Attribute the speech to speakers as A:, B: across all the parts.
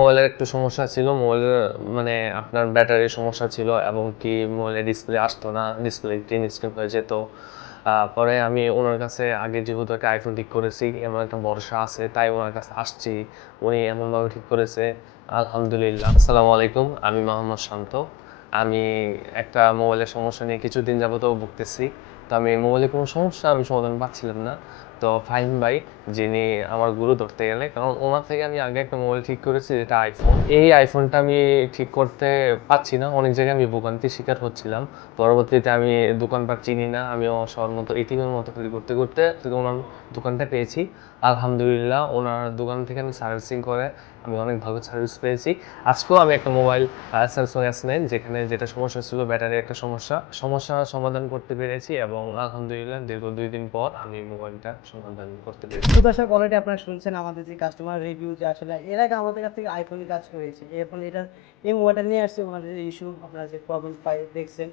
A: মোবাইলের একটু সমস্যা ছিল মোবাইলের মানে আপনার ব্যাটারির সমস্যা ছিল এবং কি মোবাইলের ডিসপ্লে আসতো না ডিসপ্লে গ্রিন স্ক্রিন হয়ে যেত। পরে আমি ওনার কাছে আগে যেহেতু একটা আইফোন ঠিক করেছি, এমন একটা ভরসা আছে, তাই ওনার কাছে আসছি। উনি এমনভাবে ঠিক করেছে, আলহামদুলিল্লাহ। আসসালামু আলাইকুম, আমি মোহাম্মদ শান্ত। আমি একটা মোবাইলের সমস্যা নিয়ে কিছুদিন যাবতও ভুগতেছি। তো আমি মোবাইলে কোনো সমস্যা, আমি সমাধান পাচ্ছিলাম না। তো ফাহিম ভাই, যিনি আমার গুরু ধরতে গেলে কারণ ওনার থেকে আমি আগে একটা মোবাইল ঠিক করেছি, যেটা আইফোন এই আইফোনটা আমি ঠিক করতে পারছি না। অনেক জায়গায় আমি ভোগান্তির শিকার হচ্ছিলাম। পরবর্তীতে আমি দোকানপাট চিনি না। আমি সবার মতো এটিএমের মতো করে করতে করতে ওনার দোকানটা পেয়েছি। আলহামদুলিল্লাহ, ওনার দোকান থেকে আমি সার্ভিসিং করে আমি অনেক ভালো সার্ভিস পেয়েছি। আজকেও আমি একটা মোবাইল স্যামসাং এস নাইন যেখানে যেটা সমস্যা ছিল ব্যাটারির একটা সমস্যা। সমস্যা সমাধান করতে পেরেছি এবং আলহামদুলিল্লাহ, দীর্ঘ দুই দিন পর আমি মোবাইলটা সমাধান করতে পেরেছি।
B: তো অলরেডি আপনারা শুনছেন আমাদের যে কাস্টমার রিভিউ যে আসলে এর আগে আমাদের কাছ থেকে আইফোনের কাজ করেছে। এখন এটা এই মোবাইলটা নিয়ে আসছে ওনাদের ইস্যু আপনারা যে প্রবলেম পাই দেখছেন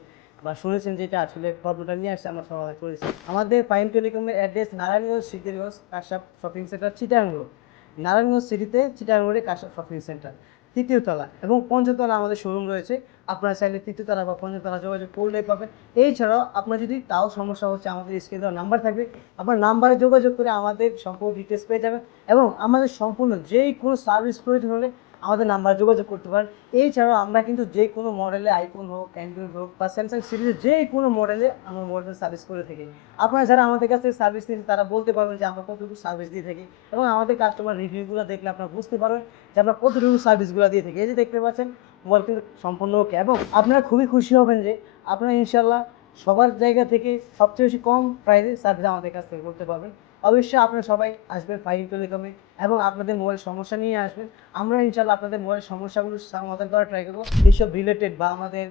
B: বা শুনেছেন যেটা আসলে প্রবলেমটা নিয়ে আসছে, আমরা সমাধান করেছি। আমাদের পাইন টেলিকমের অ্যাড্রেস নারায়ণগঞ্জ সিটিগঞ্জ কাশাপ shopping centre Chittagong road Narayanganj সিটিতে চিটাং রোডে কাশাপ শপিং সেন্টার তৃতীয় তলা এবং পঞ্চতলা আমাদের শোরুম রয়েছে। আপনারা চাইলে তৃতীয় তলা বা পঞ্চতলা যোগাযোগ করলেই পাবেন। এছাড়াও আপনার যদি তাও সমস্যা হচ্ছে, আমাদের স্ক্রিনে দেওয়া নাম্বার থাকবে। আপনার নাম্বারে যোগাযোগ করে আমাদের সম্পূর্ণ ডিটেলস পেয়ে যাবেন এবং আমাদের সম্পূর্ণ যেই কোনো সার্ভিস প্রয়োজন হলে আমাদের নাম্বারে যোগাযোগ করতে পারেন। এছাড়াও আমরা কিন্তু যে কোনো মডেলে আইফোন হোক অ্যান্ড্রয়েড হোক বা স্যামসাং সিরিজের যে কোনো মডেলে আমরা মডেল সার্ভিস করে থাকি। আপনারা যারা আমাদের কাছ থেকে সার্ভিস নিন তারা বলতে পারবেন যে আমরা কতটুকু সার্ভিস দিয়ে থাকি এবং আমাদের কাস্টমার রিভিউগুলো দেখলে আপনারা বুঝতে পারবেন যে আমরা কতটুকু সার্ভিসগুলো দিয়ে থাকি। এই যে দেখতে পাচ্ছেন মোবাইল কিন্তু সম্পূর্ণ ওকে এবং আপনারা খুবই খুশি হবেন যে আপনারা ইনশাল্লাহ সবার জায়গা থেকে সবচেয়ে বেশি কম প্রাইসে সার্ভিস আমাদের কাছ থেকে করতে পারবেন। অবশ্যই আপনারা সবাই আসবেন ফাইভ টেলিকমে এবং আপনাদের মোবাইল সমস্যা নিয়ে আসবেন। আমরা ইনশাল্লাহ আপনাদের মোবাইল সমস্যাগুলো সমাধান করার ট্রাই করব। এইসব রিলেটেড বা আমাদের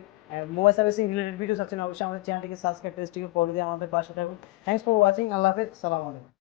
B: মোবাইল সার্ভিসিং রিলেটেড ভিডিও আছেন অবশ্যই আমাদের চ্যানেলটিকে সাবস্ক্রাইব ফলো দিয়ে আমাদের পাশে থাকুন। থ্যাংকস ফর ওয়াচিং আল্লাহ হাফেজ, সালাম আলাইকুম।